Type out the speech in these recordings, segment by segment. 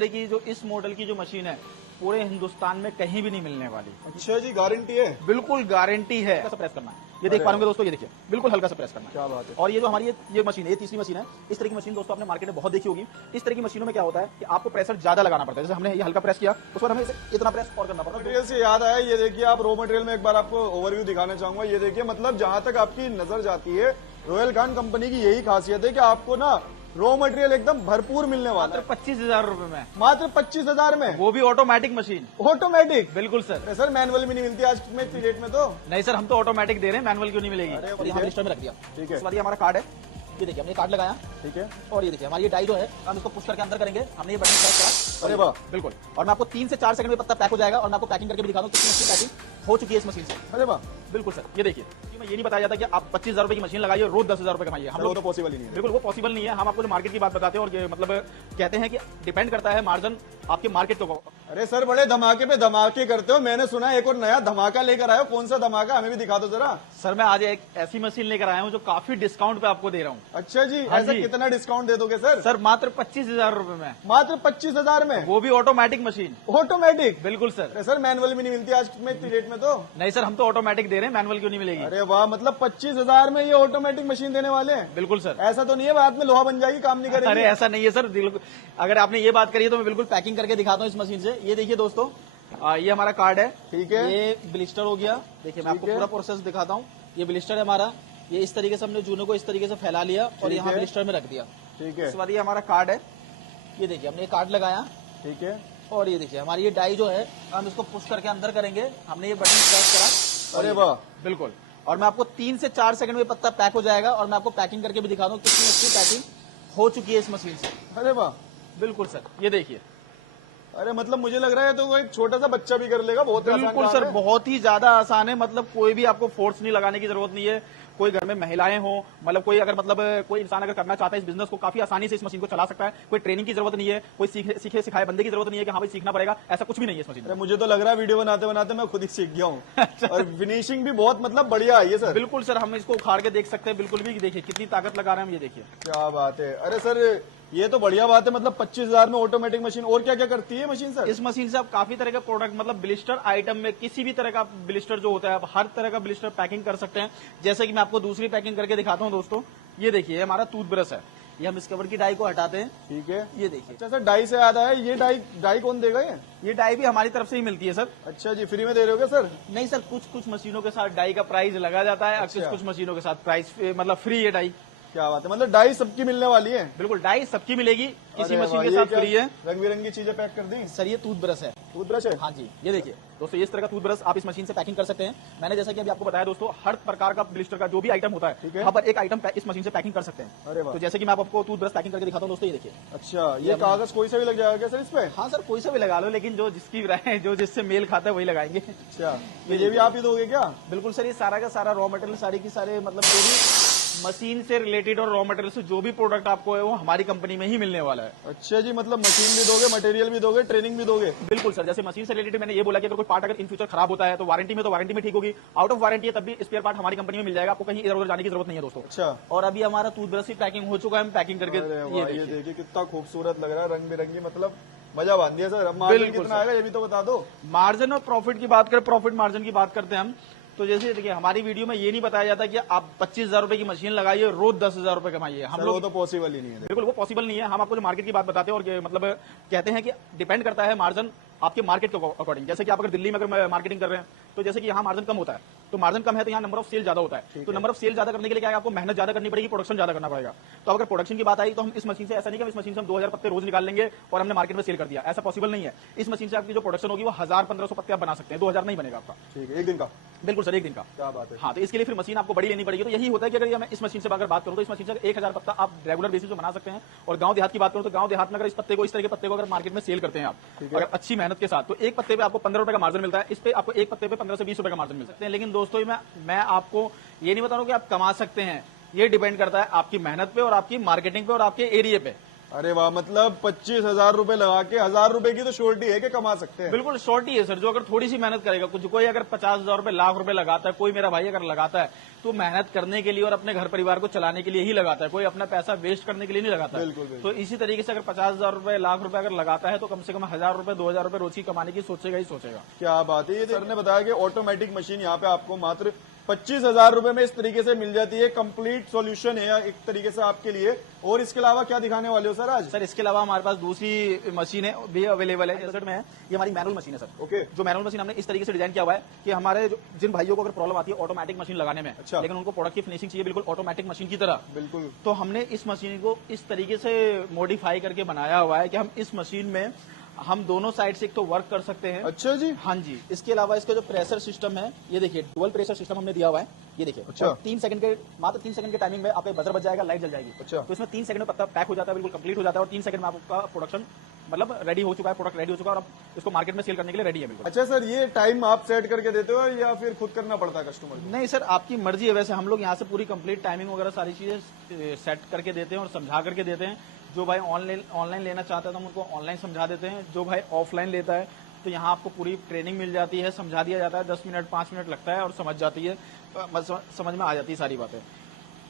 तरह की जो इस मॉडल की जो मशीन है पूरे हिंदुस्तान में कहीं भी नहीं मिलने वाली। अच्छा जी, गारंटी है? बिल्कुल गारंटी है। हल्का सा प्रेस करना है, ये देख पा रहे होंगे दोस्तों, ये देखिए बिल्कुल हल्का सा प्रेस करना है। क्या बात है। और ये जो हमारी ये मशीन है, ये तीसरी मशीन है। इस तरह की मशीन दोस्तों आपने मार्केट में बहुत देखी होगी। इस तरह की मशीनों में क्या होता है कि आपको प्रेशर ज्यादा लगाना पड़ता है। जैसे हमने ये हल्का प्रेस किया, उस पर हमें इतना प्रेस और करना पड़ता है। मटेरियल से याद आया, ये देखिए आप रॉ मटेरियल में एक बार आपको ओवरव्यू दिखाना चाहूंगा। ये देखिए मतलब जहां तक आपकी नजर जाती है, रॉयल खान कंपनी की यही खासियत है कि आपको ना रॉ मटेरियल एकदम भरपूर मिलने वाला है। 25,000 रुपए में, मात्र 25,000 में, वो भी ऑटोमेटिक मशीन। ऑटोमेटिक? बिल्कुल सर। सर मैनुअल भी नहीं मिलती आज में इतनी रेट में तो। नहीं सर, हम तो ऑटोमेटिक दे रहे हैं, मैनुअल क्यों नहीं मिलेगी। अरे, और यहाँ रजिस्टर में रख दिया। ठीक है। इस बार ये हमारा कार्ड है, ये देखिए हमने कार्ड लगाया। ठीक है। और ये देखिए हमारी ये डाई जो है, हम इसको पुश करके अंदर करेंगे, हमने ये बटन प्रेस करा। अरे वाह, बिल्कुल। और मैं आपको 3 से 4 सेकंड में पत्ता पैक हो जाएगा। और मैं आपको पैकिंग करके भी दिखा दूं कितनी अच्छी पैकिंग हो चुकी है इस मशीन से। अरे वाह, बिल्कुल सर। ये देखिए, मैं ये नहीं बताया जाता कि आप 25,000 रुपए की मशीन लगाइए, रोज 10,000 रुपए कमाइए। हम लोग तो पॉसिबल ही नहीं है। बिल्कुल वो पॉसिबल नहीं है। हम आपको जो मार्केट की बात बताते हैं और ये मतलब कहते हैं कि डिपेंड करता है मार्जिन आपके मार्केट को। अरे सर, बड़े धमाके पे धमाके करते हो। मैंने सुना एक और नया धमाका लेकर आए हो। कौन सा धमाका, हमें भी दिखा दो जरा। सर मैं आज एक ऐसी मशीन लेकर आया हूँ जो काफी डिस्काउंट पे आपको दे रहा हूँ। अच्छा जी, हाँ ऐसा जी। कितना डिस्काउंट दे दोगे सर? सर मात्र 25,000 रुपए में, मात्र 25,000 में, वो भी ऑटोमेटिक मशीन। ऑटोमेटिक? बिल्कुल सर। अरे सर मैनुअल भी नहीं मिलती आज में इतनी रेट में तो। नहीं सर, हम तो ऑटोमेटिक दे रहे हैं, मैनुअल क्यों नहीं मिलेगी। अरे वाह, मतलब 25,000 में ये ऑटोमेटिक मशीन देने वाले हैं? बिल्कुल सर। ऐसा तो नहीं है बाद में लोहा बन जाएगी, काम नहीं अरे करेगी? ऐसा नहीं है सर। अगर आपने ये बात करी है तो मैं बिल्कुल पैकिंग करके दिखाता हूँ इस मशीन से। ये देखिए दोस्तों, ये हमारा कार्ड है। ठीक है। ये ब्लिस्टर हो गया। देखिए मैं आपको पूरा प्रोसेस दिखाता हूँ। ये ब्लिस्टर है हमारा। ये इस तरीके से हमने जूनों को इस तरीके से फैला लिया और यहाँ ब्लिस्टर में रख दिया। ठीक है। इस बार ये हमारा कार्ड है। ये देखिए हमने ये कार्ड लगाया। ठीक है। और ये देखिए हमारी ये डाई जो है, हम इसको पुश करके अंदर करेंगे, हमने ये बटन प्रेस करा। अरे वाह, बिल्कुल। और मैं आपको 3 से 4 सेकंड में पत्ता पैक हो जाएगा। और मैं आपको पैकिंग करके भी दिखा दूं कितनी अच्छी पैकिंग हो चुकी है इस मशीन से। अरे वाह, बिल्कुल सर। ये देखिए, अरे मतलब मुझे लग रहा है तो एक छोटा सा बच्चा भी कर लेगा। बहुत आसान बिल्कुल काम सर, है। बहुत ही ज्यादा आसान है। मतलब कोई भी आपको फोर्स नहीं लगाने की जरूरत नहीं है। कोई घर में महिलाएं हो, मतलब कोई अगर मतलब कोई इंसान अगर करना चाहता है इस बिजनेस को, काफी आसानी से इस मशीन को चला सकता है। कोई ट्रेनिंग की जरूरत नहीं है, कोई सीखे सिखाए बंदे की जरूरत नहीं है कि हाँ भाई सीखना पड़ेगा, ऐसा कुछ भी नहीं है इस मशीन अरे में। मुझे तो लग रहा है वीडियो बनाते बनाते मैं खुद ही सीख गया हूँ। और फिनिशिंग भी बहुत मतलब बढ़िया है ये सर। बिल्कुल सर, हम इसको उखाड़ के देख सकते हैं। बिल्कुल भी देखिए कितनी ताकत लगा रहे हैं हम, ये देखिए। क्या बात है। अरे सर ये तो बढ़िया बात है। मतलब 25,000 में ऑटोमेटिक मशीन। और क्या क्या करती है मशीन सर? इस मशीन से आप काफी तरह का प्रोडक्ट, मतलब ब्लिस्टर आइटम में किसी भी तरह का ब्लिस्टर जो होता है, आप हर तरह का ब्लिस्टर पैकिंग कर सकते हैं। जैसे कि मैं आपको दूसरी पैकिंग करके दिखाता हूं दोस्तों। ये देखिए, ये हमारा टूथब्रश है। ये हम इस कवर की डाई को हटाते हैं। ठीक है। ये देखिए। अच्छा सर, डाई से याद आया, ये डाई कौन देगा ये? डाई भी हमारी तरफ से ही मिलती है सर। अच्छा जी, फ्री में दे रहे हो क्या सर? नहीं सर, कुछ मशीनों के साथ डाई का प्राइस लगा जाता है। अच्छा। कुछ मशीनों के साथ प्राइस मतलब फ्री है डाई। क्या बात है, मतलब डाई सबकी मिलने वाली है? बिल्कुल, डाई सबकी मिलेगी, किसी अरे मशीन वाह, के ये साथ क्या फ्री है। रंग बिरंगी चीजें पैक कर दी सर ये टूथब्रश है। टूथब्रश है? हाँ जी, ये देखिए दोस्तों, ये इस तरह का टूथब्रश आप इस मशीन से पैकिंग कर सकते हैं। मैंने जैसा कि अभी आपको बताया दोस्तों, हर प्रकार का ब्लिस्टर का जो भी आइटम होता है, ठीक है। वहाँ पर एक आइटम इस मशीन से पैकिंग कर सकते हैं। अरे वाह। तो जैसे कि मैं आपको टूथब्रश पैकिंग करके दिखाता हूँ दोस्तों, ये देखिए। अच्छा, ये कागज कोई सा भी लग जाएगा क्या सर इस पे? हाँ सर, कोई सा भी लगा लो, लेकिन जो जिसकी राय जो जिससे मेल खाता है वही लगाएंगे। अच्छा, तो ये भी आप ही दोगे क्या? बिल्कुल सर, ये सारा का सारा रॉ मटेरियल, सारे की सारे मतलब जो भी मशीन से रिलेटेड और रॉ मटेरियल से जो भी प्रोडक्ट आपको है वो हमारी कंपनी में ही मिलने वाला है। अच्छा जी, मतलब मशीन भी दोगे, मटेरियल भी दोगे, ट्रेनिंग भी दोगे? बिल्कुल सर, जैसे मशीन से रिलेटेड मैंने ये बोला कि अगर कोई पार्ट अगर इन फ्यूचर खराब होता है तो वारंटी में, तो वारंटी में ठीक होगी। आउट ऑफ वारंटी है तब भी स्पेयर पार्ट हमारी कंपनी में मिल जाएगा, आपको कहीं इधर उधर जाने की जरूरत नहीं है दोस्तों। अच्छा। और अभी हमारा टूथब्रश की पैकिंग हो चुका है, हम पैकिंग करके अरे वाह, ये देखिए। देखिए कितना खूबसूरत लग रहा है, रंग बिरंगी, मतलब मजा बांध दिया सर। अब मार्जिन बिल्कुल कितना सर। आएगा ये भी तो बता दो। मार्जिन और प्रॉफिट की बात करें, प्रॉफिट मार्जिन की बात करते हैं हम, तो जैसे देखिए हमारी वीडियो में ये नहीं बताया जाता कि आप 25,000 रुपए की मशीन लगाइए, रोज 10,000 रुपए कमाइए। हम सर लोग वो तो पॉसिबल ही नहीं है। बिल्कुल वो पॉसिबल नहीं है। हम आपको जो मार्केट की बात बताते हैं और ये मतलब कहते हैं कि डिपेंड करता है मार्जिन आपके मार्केट के अकॉर्डिंग। जैसे कि आप अगर दिल्ली में अगर मार्केटिंग कर रहे हैं तो जैसे कि यहाँ मार्जिन कम होता है, तो मार्जिन कम है तो यहाँ नंबर ऑफ सेल ज्यादा होता है। तो नंबर ऑफ सेल ज्यादा करने के लिए क्या है, आपको मेहनत ज्यादा करनी पड़ेगी, प्रोडक्शन ज्यादा करना पड़ेगा। तो अगर प्रोडक्शन की बात आई तो हम इस मशीन से ऐसा नहीं कि इस मशीन से हम 2,000 पत्ते रोज निकाल लेंगे और हमने मार्केट में सेल कर दिया, ऐसा पॉसिबल नहीं है। इस मशीन से आपकी जो प्रोडक्शन होगी वो 1,000-1,500 पत्ते आप बना सकते हैं, 2,000 नहीं बनेगा आपका। ठीक है, एक दिन का? बिल्कुल सर, एक दिन का। क्या बात है। हाँ, तो इसके लिए फिर मशीन आपको बड़ी लेनी पड़ेगी। तो यही होता है कि अगर मैं इस मशीन से अगर बात करूँ तो इस मशीन से 1,000 पत्ता आप रेगुलर बेसिस पे बना सकते हैं। और गांव देहात की बात करूँ तो गांव देहात में अगर इस पत्ते को, इस तरह के पत्ते को अगर मार्केट में सेल करते हैं आप अगर अच्छी मेहनत के साथ, तो एक पत्ते पे आपको 15 रुपए का मार्जिन मिलता है। इस पे आपको एक पत्ते पे 15 से 20 रुपए का मार्जिन मिल सकते हैं। लेकिन दोस्तों मैं आपको ये नहीं बता रहा हूँ कि आप कमा सकते हैं, ये डिपेंड करता है आपकी मेहनत पे और आपकी मार्केटिंग पे और आपके एरिया पे। अरे वाह, मतलब 25,000 रुपए लगा के 1,000 रुपए की तो श्योरिटी है कि कमा सकते हैं। बिल्कुल शॉर्ट ही है सर। जो अगर थोड़ी सी मेहनत करेगा, कुछ कोई अगर 50,000 रुपए, लाख रुपए लगाता है, कोई मेरा भाई अगर लगाता है तो मेहनत करने के लिए और अपने घर परिवार को चलाने के लिए ही लगाता है, कोई अपना पैसा वेस्ट करने के लिए नहीं लगाता है। बिल्कुल, तो इसी तरीके से अगर 50,000 रुपए, लाख रुपए अगर लगाता है तो कम से कम 1,000 रुपए, 2,000 रुपए रोज की कमाने की सोचेगा ही सोचेगा। क्या बात है। ये सर ने बताया कि ऑटोमेटिक मशीन यहाँ पे आपको मात्र 25,000 रुपए में इस तरीके से मिल जाती है। कंप्लीट सॉल्यूशन है एक तरीके से आपके लिए। और इसके अलावा क्या दिखाने वाले हो सर आज? सर इसके अलावा हमारे पास दूसरी मशीनें भी अवेलेबल है। में है ये हमारी मैनुअल मशीन है सर। ओके। जो मैनुअल मशीन हमने इस तरीके से डिजाइन किया हुआ है कि हमारे जिन भाइयों को अगर प्रॉब्लम आती है ऑटोमेटिक मशीन लगाने में, अच्छा। लेकिन उनको प्रोडक्ट की फिनिशिंग चाहिए बिल्कुल ऑटोमेटिक मशीन की तरह, बिल्कुल। तो हमने इस मशीन को इस तरीके से मॉडिफाई करके बनाया हुआ है कि हम इस मशीन में हम दोनों साइड से एक तो वर्क कर सकते हैं। अच्छा जी। हाँ जी। इसके अलावा इसका जो प्रेशर सिस्टम है, ये देखिए डुअल प्रेशर सिस्टम हमने दिया हुआ है। ये देखिए अच्छा। 3 सेकंड के, मात्र 3 सेकंड के टाइमिंग में आपका बजर बज जाएगा, लाइट जल जाएगी। अच्छा। तो इसमें 3 सेकंड में पत्ता पैक हो जाता है, बिल्कुल कंप्लीट हो जाता है, और 3 सेकंड में आपका प्रोडक्शन मतलब रेडी हो चुका है, प्रोडक्ट रेडी हो चुका है और अब इसको मार्केट में सेल करने के लिए रेडी है बिल्कुल। अच्छा सर, ये टाइम आप सेट करके देते हो या फिर खुद करना पड़ता है कस्टमर को? नहीं सर, आपकी मर्जी है। वैसे हम लोग यहाँ से पूरी कंप्लीट टाइमिंग वगैरह सारी चीजें सेट करके देते हैं और समझा करके देते हैं। जो भाई ऑनलाइन लेना चाहता है तो हम उनको ऑनलाइन समझा देते हैं। जो भाई ऑफलाइन लेता है तो यहाँ आपको पूरी ट्रेनिंग मिल जाती है, समझा दिया जाता है। 10 मिनट 5 मिनट लगता है और समझ जाती है, समझ में आ जाती है सारी बातें।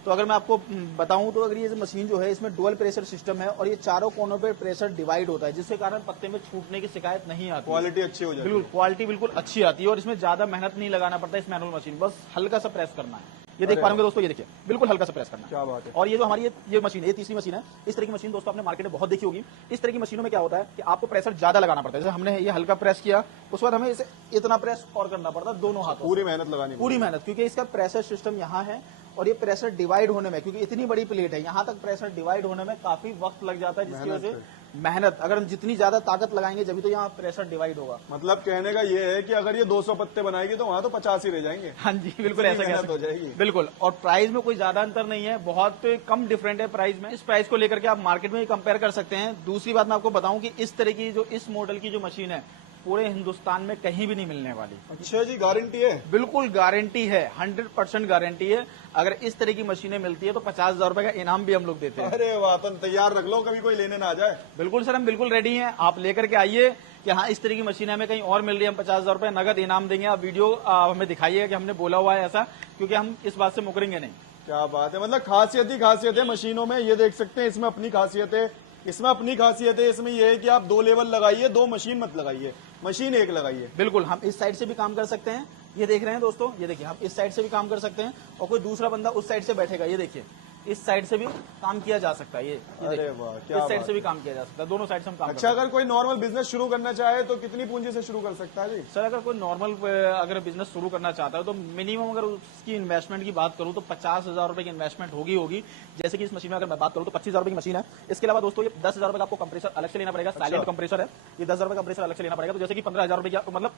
तो अगर मैं आपको बताऊं तो अगर ये मशीन जो है इसमें डुअल प्रेशर सिस्टम है और ये चारों कोनों पे प्रेशर डिवाइड होता है, जिसके कारण पत्ते में छूटने की शिकायत नहीं आती। क्वालिटी अच्छी हो जाती है। बिल्कुल क्वालिटी बिल्कुल अच्छी आती है और इसमें ज्यादा मेहनत नहीं लगाना पड़ता है। इस मैनुअल मशीन बस हल्का सा प्रेस करना है। ये देख पा रहे होंगे दोस्तों, ये देखिए बिल्कुल हल्का सा प्रेस करना है। क्या बात है। और ये जो हमारी ये मशीन है, ये तीसरी मशीन है। इस तरह की मशीन दोस्तों आपने मार्केट में बहुत देखी होगी। इस तरह की मशीनों में क्या होता है कि आपको प्रेशर ज्यादा लगाना पड़ता है। जैसे हमने ये हल्का प्रेस किया, उसके बाद हमें इसे इतना प्रेस और करना पड़ता है दोनों हाथों। पूरी मेहनत लगानी पूरी मेहनत, क्योंकि इसका प्रेशर सिस्टम यहाँ है और ये प्रेशर डिवाइड होने में, क्योंकि इतनी बड़ी प्लेट है, यहाँ तक प्रेशर डिवाइड होने में काफी वक्त लग जाता है, जिसकी वजह से मेहनत, अगर हम जितनी ज्यादा ताकत लगाएंगे जब तो यहाँ प्रेशर डिवाइड होगा। मतलब कहने का ये है कि अगर ये 200 पत्ते बनाएगी तो वहाँ तो 50 ही रह जाएंगे। हाँ जी बिल्कुल, ऐसा मेहनत हो जाएगी। बिल्कुल। और प्राइस में कोई ज्यादा अंतर नहीं है, बहुत कम डिफरेंट है प्राइस में। इस प्राइस को लेकर के आप मार्केट में ही कंपेयर कर सकते हैं। दूसरी बात मैं आपको बताऊं कि इस तरह की जो इस मॉडल की जो मशीन है पूरे हिंदुस्तान में कहीं भी नहीं मिलने वाली। अच्छा जी, गारंटी है? बिल्कुल गारंटी है, 100% गारंटी है। अगर इस तरह की मशीनें मिलती है तो 50,000 रुपए का इनाम भी हम लोग देते हैं। अरे वाह, तो तैयार रख लो, कभी कोई लेने ना आ जाए। बिल्कुल सर, हम बिल्कुल रेडी हैं। आप लेकर के आइए कि हाँ इस तरह की मशीन हमें कहीं और मिल रही है, हम 50,000 रुपए नगद इनाम देंगे। आप वीडियो हमें दिखाइएगा कि हमने बोला हुआ है ऐसा, क्योंकि हम इस बात से मुकरेंगे नहीं। क्या बात है। मतलब खासियत ही खासियत है मशीनों में। ये देख सकते हैं, इसमें अपनी खासियत है, इसमें अपनी खासियत है। इसमें यह है कि आप 2 लेवल लगाइए, 2 मशीन मत लगाइए, मशीन एक लगाइए। बिल्कुल, हम इस साइड से भी काम कर सकते हैं। ये देख रहे हैं दोस्तों, ये देखिए हम इस साइड से भी काम कर सकते हैं और कोई दूसरा बंदा उस साइड से बैठेगा। ये देखिए इस साइड से भी काम किया जा सकता है। ये अरे वाह, क्या इस साइड बात से भी काम किया जा सकता है, दोनों साइड से हम काम अच्छा, अगर कोई नॉर्मल बिजनेस शुरू करना चाहे तो कितनी पूंजी से शुरू कर सकता है जी? सर अगर कोई नॉर्मल अगर बिजनेस शुरू करना चाहता है तो मिनिमम अगर उसकी इन्वेस्टमेंट की बात करूं तो 50,000 रुपए की इन्वेस्टमेंट होगी। जैसे कि इस मशीन में अगर मैं बात करूं तो 25,000 रुपए की मशीन है। इसके अलावा दोस्तों ये 10,000 रुपए का आपको कंप्रेसर अलग से लेना पड़ेगा। साइलेंट कंप्रेसर है ये, 10,000 रुपए का कंप्रेसर अलग से लेना पड़ेगा। तो जैसे कि 15,000 रुपए का, मतलब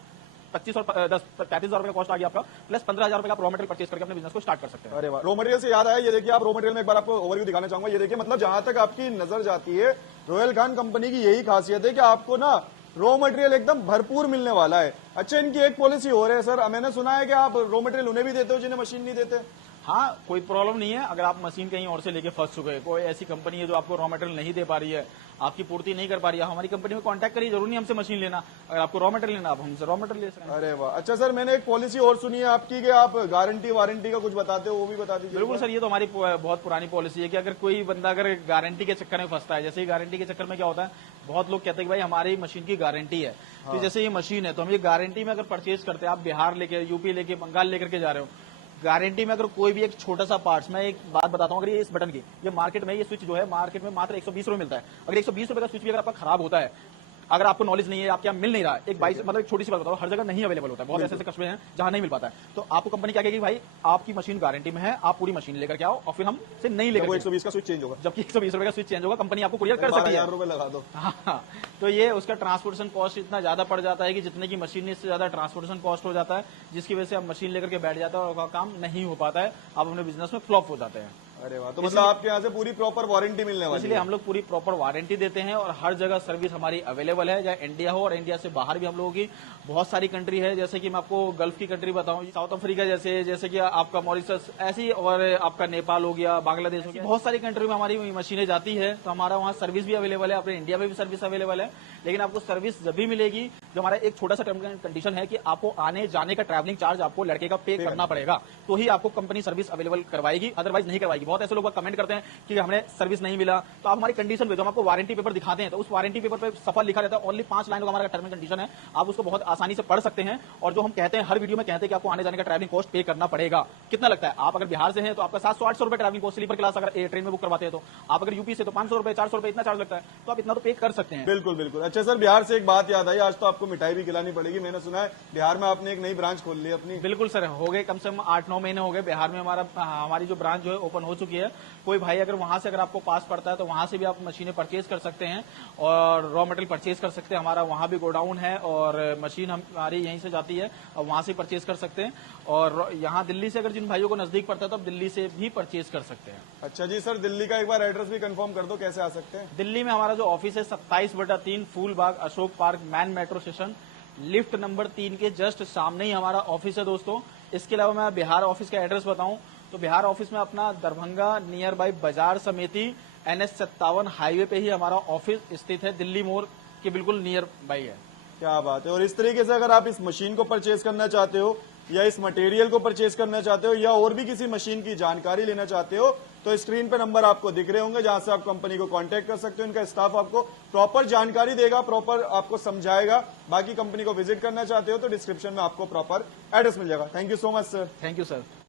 25 और 10 35,000 रुपए का कॉस्ट आ गया आपका, प्लस 15,000 रुपए का रॉ मटेरियल परचेज करके अपने बिजनेस को स्टार्ट कर सकते हैं। अरे वाह, रॉ मटेरियल से याद आया, ये देखिए आप रॉ मटेरियल में एक बार आपको ओवरव्यू दिखाना चाहूंगा। ये देखिए, मतलब जहां तक आपकी नजर जाती है रॉयल खान कंपनी की यही खासियत है कि आपको ना रॉ मटेरियल एकदम भरपूर मिलने वाला है। अच्छा, इनकी एक पॉलिसी हो रही है सर, मैंने सुना है कि आप रॉ मटेरियल उन्हें भी देते हो जिन्हें मशीन नहीं देते। हाँ, कोई प्रॉब्लम नहीं है। अगर आप मशीन कहीं और से लेके फंस चुके हैं, कोई ऐसी कंपनी है जो आपको रॉ मटेरियल नहीं दे पा रही है, आपकी पूर्ति नहीं कर पा रही है, हमारी कंपनी में कांटेक्ट करिए। जरूरी नहीं हमसे मशीन लेना, अगर आपको रॉ मटेरियल लेना आप हमसे रॉ मटेरियल ले सकते हैं। अरे वाह। अच्छा सर, मैंने एक पॉलिसी और सुनी है आपकी कि आप गारंटी वारंटी का कुछ बताते हो, वो भी बता दीजिए। बिल्कुल सर, ये तो हमारी बहुत पुरानी पॉलिसी है कि अगर कोई बंदा अगर गारंटी के चक्कर में फंसता है, जैसे ही गारंटी के चक्कर में क्या होता है, बहुत लोग कहते हैं कि भाई हमारी मशीन की गारंटी है। तो जैसे ये मशीन है तो हम ये गारंटी में अगर परचेज करते हैं, आप बिहार लेके, यूपी लेके, बंगाल लेकर के जा रहे हो, गारंटी में अगर कोई भी एक छोटा सा पार्ट्स, मैं एक बात बताता हूँ, अगर ये इस बटन की, ये मार्केट में ये स्विच जो है मार्केट में मात्र 120 रुपए मिलता है। अगर 120 रुपए का स्विच भी अगर आपका खराब होता है, अगर आपको नॉलेज नहीं है, आपके यहाँ मिल नहीं रहा, एक बाइक मतलब एक छोटी सी बात बताओ, हर जगह नहीं अवेलेबल होता है, बहुत ऐसे कस्टमर हैं जहां नहीं मिल पाता है, तो आपको कंपनी क्या कहेगी, भाई आपकी मशीन गारंटी में है, आप पूरी मशीन लेकर के आओ और फिर हम से नहीं लेकर 120 का स्विच चेंज होगा, जबकि 120 रुपए का स्विच चेंज होगा, कंपनी आपको कुरियर कर सकती है। 12,000 रुपए लगा दो। हाँ, तो ये उसका ट्रांसपोर्टेशन कॉस्ट इतना ज्यादा पड़ जाता है कि जितने की मशीन इससे ज्यादा ट्रांसपोर्टेशन कॉस्ट हो जाता है, जिसकी वजह से आप मशीन लेकर के बैठ जाता है और काम नहीं हो पाता है, आप अपने बिजनेस में फ्लॉप हो जाते हैं। अरे वाह, तो मतलब आपके यहाँ से पूरी प्रॉपर वारंटी मिलने वाली इसलिए है। हम लोग पूरी प्रॉपर वारंटी देते हैं और हर जगह सर्विस हमारी अवेलेबल है, चाहे इंडिया हो और इंडिया से बाहर भी हम लोगों की बहुत सारी कंट्री है। जैसे कि मैं आपको गल्फ की कंट्री बताऊं, साउथ अफ्रीका जैसे कि आपका मॉरिशस ऐसी, और आपका नेपाल हो गया, बांग्लादेश हो गया, बहुत सारी कंट्री में हमारी मशीनें जाती है। तो हमारा वहाँ सर्विस भी अवेलेबल है, अपने इंडिया में भी सर्विस अवेलेबल है। लेकिन आपको सर्विस जब भी मिलेगी, जो हमारा एक छोटा सा टर्म एंड कंडीशन है कि आपको आने जाने का ट्रैवलिंग चार्ज आपको लड़के का पे करना पड़ेगा, तो ही आपको कंपनी सर्विस अवेलेबल करवाएगी, अदरवाइज नहीं करवाएगी। बहुत ऐसे लोग कमेंट करते हैं कि हमें सर्विस नहीं मिला, तो आप हमारी कंडीशन भेजो, हम आपको वारंटी पेपर दिखाते हैं, तो उस वारंटी पेपर पे सफल लिखा रहता है, ओनली 5 लाइन का हमारा टर्म एंड कंडीशन है, आप उसको बहुत आसानी से पढ़ सकते हैं। और जो हम कहते हैं हर वीडियो में कहते हैं कि आपको आने जाने का ट्रैवलिंग कॉस्ट पे करना पड़ेगा। कितना लगता है? आप अगर बिहार से हैं तो आपका 700-800 रुपए ट्रैवलिंग कॉस्ट, स्लीपर क्लास अगर ट्रेन में बुक करवाते हैं तो। आप अगर यूपी से तो 500 रुपए 400 रुपए इतना चार्ज लगता है, तो आप इतना तो पे कर सकते हैं। बिल्कुल बिल्कुल। अच्छा सर, बिहार से एक बात याद आई, आज तो आपको मिठाई भी खिलानी पड़ेगी। मैंने सुना है बिहार में आपने एक नई ब्रांच खोल ली अपनी। बिल्कुल सर, हो गए कम से कम 8-9 महीने हो गए बिहार में हमारी जो ब्रांच जो है ओपन हो चुकी है। कोई भाई अगर वहां से अगर आपको पास पड़ता है तो वहां से भी आप मशीनें परचेज कर सकते हैं और रॉ मटेरियल परचेज कर सकते हैं। हमारा वहां भी गोडाउन है और मशीन हमारी यहीं से जाती है और वहां से परचेज कर सकते हैं। और यहाँ दिल्ली से अगर जिन भाइयों को नजदीक पड़ता है तो आप दिल्ली से भी परचेज कर सकते हैं। अच्छा जी सर, दिल्ली का एक बार एड्रेस भी कंफर्म कर दो, कैसे आ सकते हैं? दिल्ली में हमारा जो ऑफिस है 27/3 Phoolbagh Ashok park man metro station, lift number 3 के जस्ट सामने ही हमारा ऑफिस है दोस्तों। इसके अलावा मैं बिहार ऑफिस का एड्रेस बताऊं तो बिहार ऑफिस में अपना दरभंगा नियर बाई बाजार समिति NH57 हाईवे पे ही हमारा ऑफिस स्थित है, दिल्ली मोड़ के बिल्कुल नियर बाई है। क्या बात है। और इस तरीके से अगर आप इस मशीन को परचेज करना चाहते हो या इस मटेरियल को परचेज करना चाहते हो या और भी किसी मशीन की जानकारी लेना चाहते हो तो स्क्रीन पे नंबर आपको दिख रहे होंगे, जहां से आप कंपनी को कांटेक्ट कर सकते हो। इनका स्टाफ आपको प्रॉपर जानकारी देगा, प्रॉपर आपको समझाएगा। बाकी कंपनी को विजिट करना चाहते हो तो डिस्क्रिप्शन में आपको प्रॉपर एड्रेस मिल जाएगा। Thank you so much sir. Thank you sir.